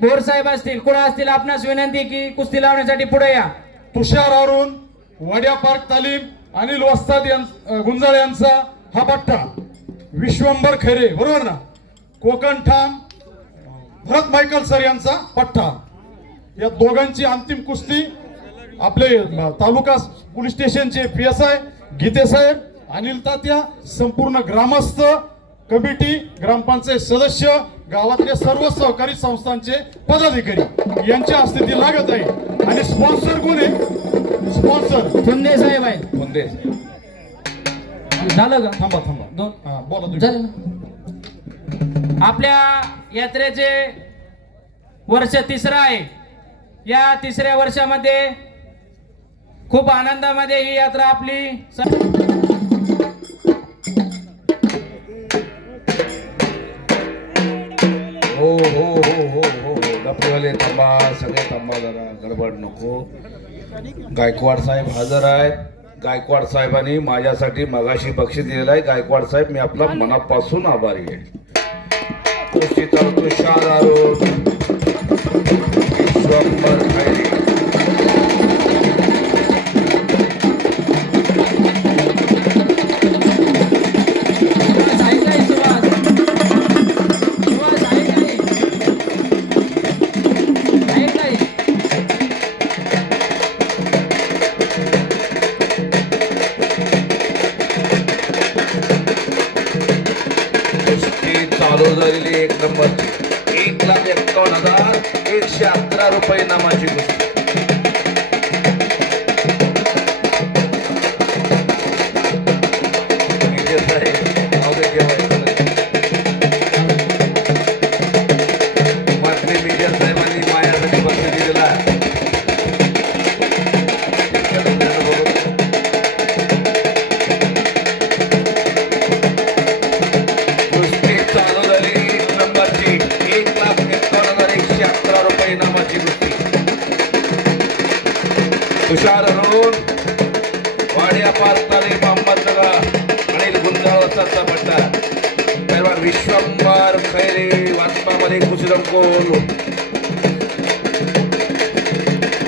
भोर साहेब असतील कुणा असतील आपणास विनंती की कुस्ती लावण्यासाठी पुढे या. तुषार अरुण वड्या पार्क तालीम अनिल वस्ताद यां- गुंजाळ यांचा हा पट्टा. विश्वंभर खैरे बरोबर ना? कोकण ठाम भरत मायकल सर यांचा पट्टा. या दोघांची अंतिम कुस्ती आपले तालुका पोलीस स्टेशनचे P S I Gite saheb Anil Tatya संपूर्ण ग्रामस्थ कमिटी ग्रामपंचायत सदस्य गावातले सर्व सहकारी संस्थांचे पदाधिकारी यांच्या हस्ते ती लागत आहे. आणि स्पॉन्सर कोण आहे? स्पॉन्सर फुंदे साहेब आहेत. कोणते झालं का? थांबा थांबा. दोन. हा बोला तुम्ही. झालं ना? आपल्या यात्रेचे वर्ष तिसरं आहे. या तिसऱ्या वर्षामध्ये खूप आनंदामध्ये ही यात्रा आपली स- थांबा सगळे थांबा जरा गडबड नको. गायकवाड साहेब हजर आहेत. गायकवाड साहेबांनी माझ्यासाठी मगाशी बक्षीस दिलेलं आहे. गायकवाड साहेब मी आपला मनापासून आभारी आहे. तुषार चालतो नंबर एक लाख एकावन्न हजार एकशे अकरा रुपये नामाची गोष्ट तुषार अरुण वाडिया पारताले अहमदनगर अनिल गुंजावरचा पट्टा पैलवान विश्वंभर खैरे वाचपामध्ये गुजरम कोल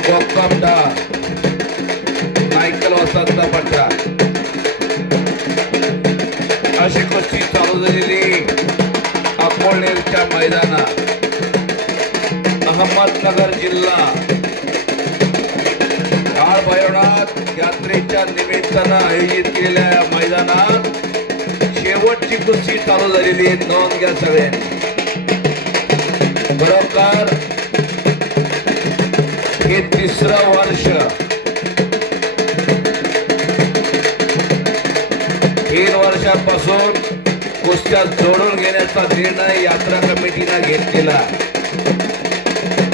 कोकमडा नायकल वसाचा पट्टा अशी कुस्ती चालू झालेली अकोलेरच्या मैदानात. अहमदनगर जिल्हा यात्रेच्या निमित्तानं आयोजित केलेल्या या मैदानात शेवटची कुस्ती चालू झालेली आहे. नोंद घ्या सगळ्यांनी बरोबर हे तिसरं वर्ष. तीन वर्षापासून कुस्त्या जोडून घेण्याचा निर्णय यात्रा कमिटीनं घेतलेला. आहे.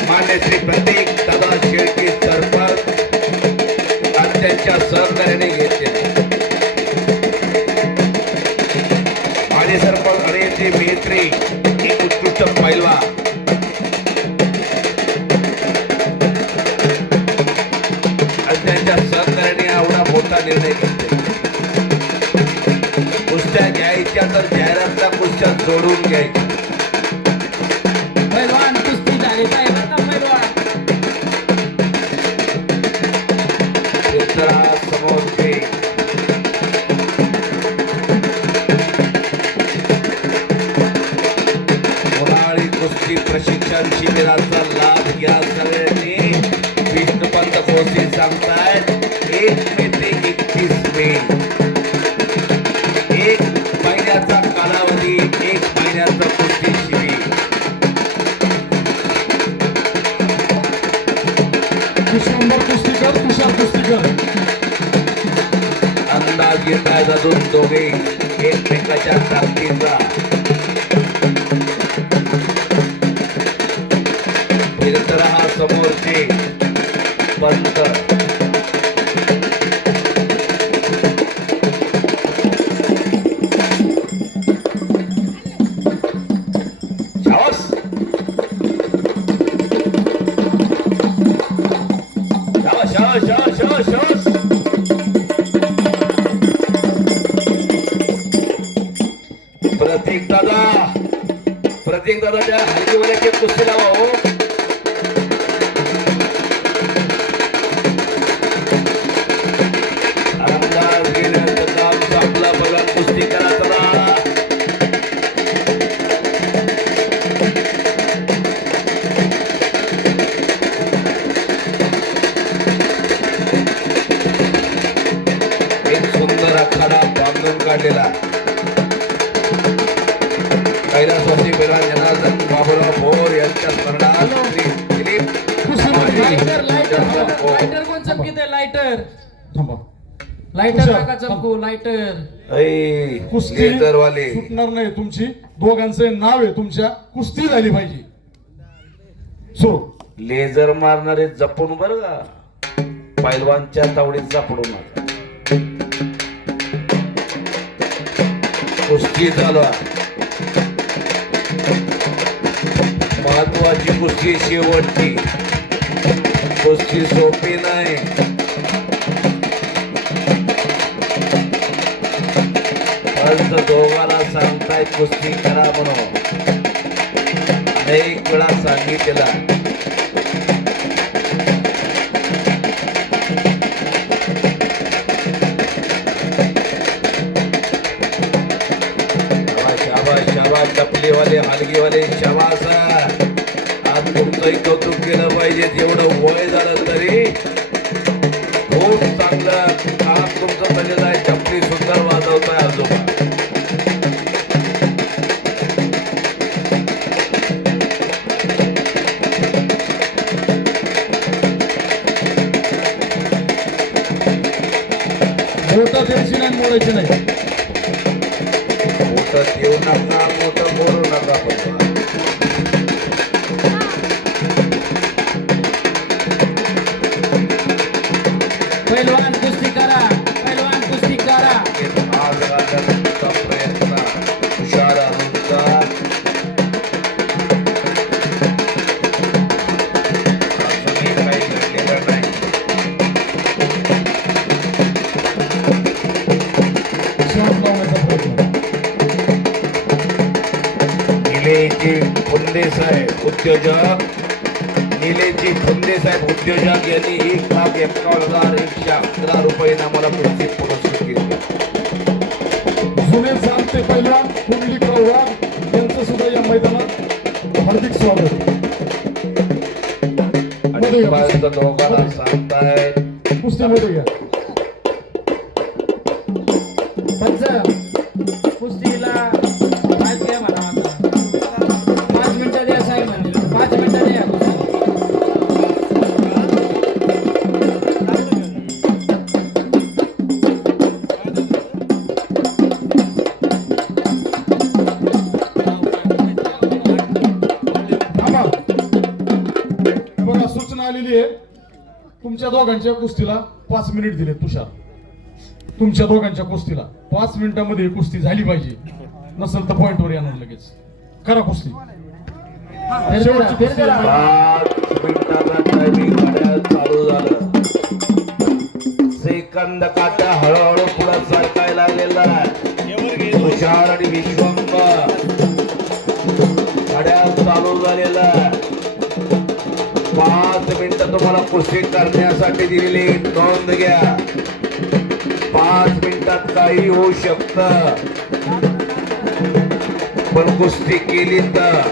मान्य श्री प्रतीक दादा शेळके सरपंच आणि त्यांच्या सर ते मेत्री एक उत्कृष्ट पैलवा. त्यांच्या सहकार्याने एवढा मोठा निर्णय घेतला. कुस्त्या घ्यायच्या तर जाहिरातला कुस्त्या जोडून घ्यायच्या. पैलवान कुस्ती झाली. शिबिराचा लाभ घ्या सगळ्यांनी. विष्णुपंत खोसे सांगतायत एक मे ते एकतीस मे. एक महिन्याचा कालावधी एक महिन्याचा कुस्ती शिबिर विश्वंभर कुस्तीकर तुषार कुस्तीकर. अंदाज घेताय जाऊन दोघे एकमेकाच्या ताकदीचा. समोरचे पंत काढलेला. कैलासवासी बेला जनार्दन बाबूराव भोर यांच्या स्मरणात लायटर लायटर. लायटर चमकू कुस्ती सुटणार नाही तुमची. दोघांचं नाव आहे तुमच्या. कुस्ती झाली पाहिजे. सो. लेझर मारणारे जपून बर का. पैलवानच्या तावडीत सापडू नका. कुस्ती चालू महत्वाची कुस्ती शेवटची. कुस्ती सोपी नाही. फक्त दोघाला सांगताय कुस्ती करा म्हणून. अनेक वेळा सांगितलेला टपलीवाले हलगीवाले शाबास आज तुमचंही कौतुक केलं पाहिजे जेवढं वय झालं तरी. खूप चांगलं. काम तुमचं झालेलं आहे टपली सुंदर वाजवताय आजोबा. मोठं नाही मोडायची नाही. मोठं येऊ नका. फुंदे साहेब उद्योजक. निलेजी फुंदे साहेब उद्योजक यांनी एक लाख एकावन्न हजार एकशे अकरा रुपये आम्हाला कुस्ती पुरस्कृत केले. जुने जाणते पहिला कुंडलिकराव वाघ यांचं सुद्धा या मैदानात हार्दिक स्वागत. आणि मध्ये या. बाहेरचं दोघांना सांगतायत. कुस्तीमध्ये घ्या तुमच्या दोघांच्या कुस्तीला पाच मिनिट दिले तुषार. तुमच्या दोघांच्या कुस्तीला पाच मिनिटामध्ये कुस्ती झाली पाहिजे. नसेल तर पॉइंटवर येणार लगेच. करा कुस्ती. सेकंद काटा हळूहळू पुढे सरकायला लागलेला आहे. तुषार आणि घड्याळ चालू झालेला आहे. पाच मिनिटं तुम्हाला पुष्टी करण्यासाठी दिलेली नोंद घ्या. पाच मिनिटात काही होऊ शकत. पण कुस्ती केली तर.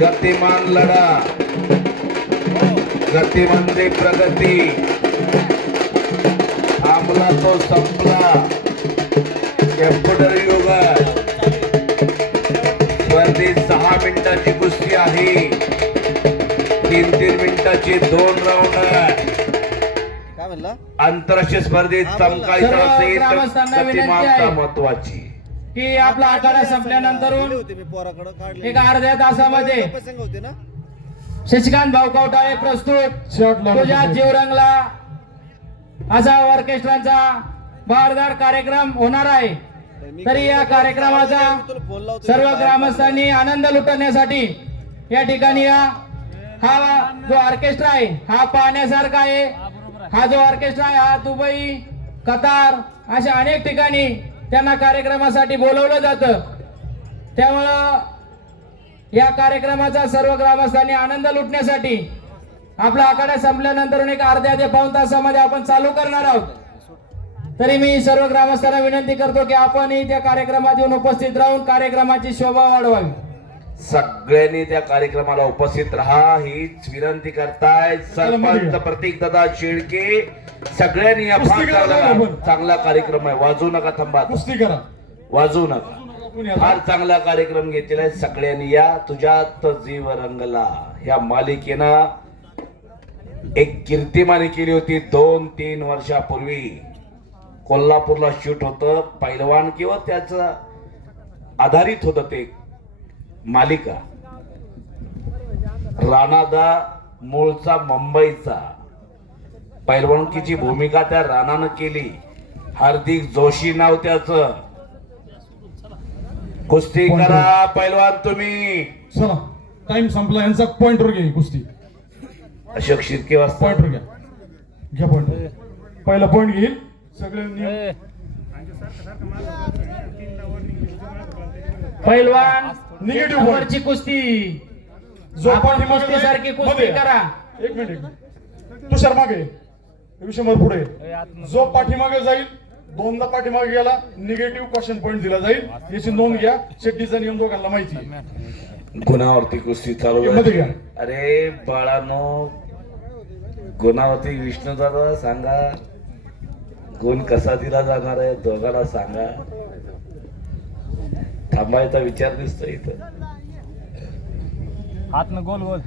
गतिमान लढा. गतिमान रे प्रगती. आपला तो संपला. कॅम्प्युटर युग स्पर्धेत सहा मिनिटाची आहे. तीन तीन मिनिटाची दोन राऊंड काय म्हणला? आंतरराष्ट्रीय स्पर्धेत चमकायचं सर्व असेल तर ग्रामस्थांना विनंती गतिमानता आहे. महत्वाची. की आपला आखाडा संपल्यानंतर होते मी पोराकडे काढले. एक अर्ध्या तासामध्ये प्रसंग होते ना? शशिकांत भाऊ कवटाळे प्रस्तुत. तुझ्या लावण्याचा जीव रंगला असा ऑर्केस्ट्राचा बहारदार कार्यक्रम होणार आहे. तरी या कार्यक्रमाचा सर्व ग्रामस्थांनी आनंद लुटण्यासाठी या ठिकाणी हा जो ऑर्केस्ट्रा आहे हा पाहण्यासारखा आहे. हा जो ऑर्केस्ट्रा आहे हा दुबई कतार अशा अनेक ठिकाणी त्यांना कार्यक्रमासाठी बोलवलं जातं. त्यामुळं या कार्यक्रमाचा सर्व ग्रामस्थांनी आनंद लुटण्यासाठी आपला आखाडा संपल्यानंतर एक अर्ध्या ते पाऊन तासामध्ये आपण चालू करणार आहोत. तरी मी सर्व ग्रामस्थांना विनंती करतो की आपणही त्या कार्यक्रमात येऊन उपस्थित राहून कार्यक्रमाची शोभा वाढवावी. सगळ्यांनी त्या कार्यक्रमाला उपस्थित राहा. हीच विनंती करताय. सरपंच प्रतीक दादा शेळके सगळ्यांनी या चांगला कार्यक्रम आहे. वाजू नका थांबा. करा. वाजू नका. फार? चांगला कार्यक्रम घेतलेला आहे. सगळ्यांनी या तुझ्यात जीव रंगला ह्या मालिकेनं एक कीर्तिमानी केली होती दोन तीन वर्षापूर्वी. कोल्हापूरला शूट होतं. पैलवान किंवा त्याच आधारित होतं ते. मालिका. राणादा मूळचा मुंबईचा. पैलवानकीची भूमिका त्या राणानं केली. हार्दिक जोशी नाव त्याचं. कुस्ती करा पैलवान तुम्ही. चला टाइम संपला यांचा पॉइंटवर घे ही कुस्ती. अशोक शिर्के वाजता. पॉइंटवर घ्या. घ्या पॉइंट पहिला पॉइंट घेईल. सगळे नियम पैलवान एक नंबरची कुस्ती जाईल, कुस्ती मध्ये या. करा. एक मिनिट एक मिनिट. तुषार मागे विषमर पुढे जो पाठीमागे जाईल दोनदा पाठीमागे गेला निगेटिव्ह क्वेश्चन पॉईंट दिला जाईल याची नोंद घ्या शेट्टीचा नियम दोघांना माहिती आहे. गुणावरती कुस्ती चालू मध्ये झाली. घ्या. अरे बाळानो गुणावरती विष्णू दादा सांगा गुण कसा दिला जाणार आहे दोघांना सांगा. थांबायचा विचार दिसतो इथं. हात न गोल गोल.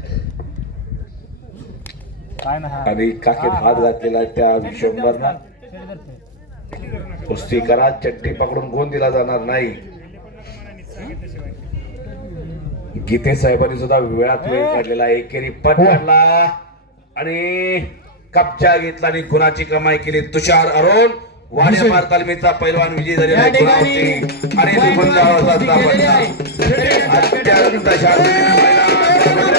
काय ना हा. आणि काकेत हात घातलेला आहे त्या विश्वंभरना कुस्ती करा चट्टी पकडून गुण दिला जाणार नाही. गीते साहेबांनी सुद्धा वेळात वेळ काढलेला आहे. एकेरी पट. काढला आणि कपचा घेतला आणि गुणाची कमाई केली. तुषार अरुण वाडेमार तालमीचा पैलवान विजय झालेला आणि. अत्यंत शांततेने मैदान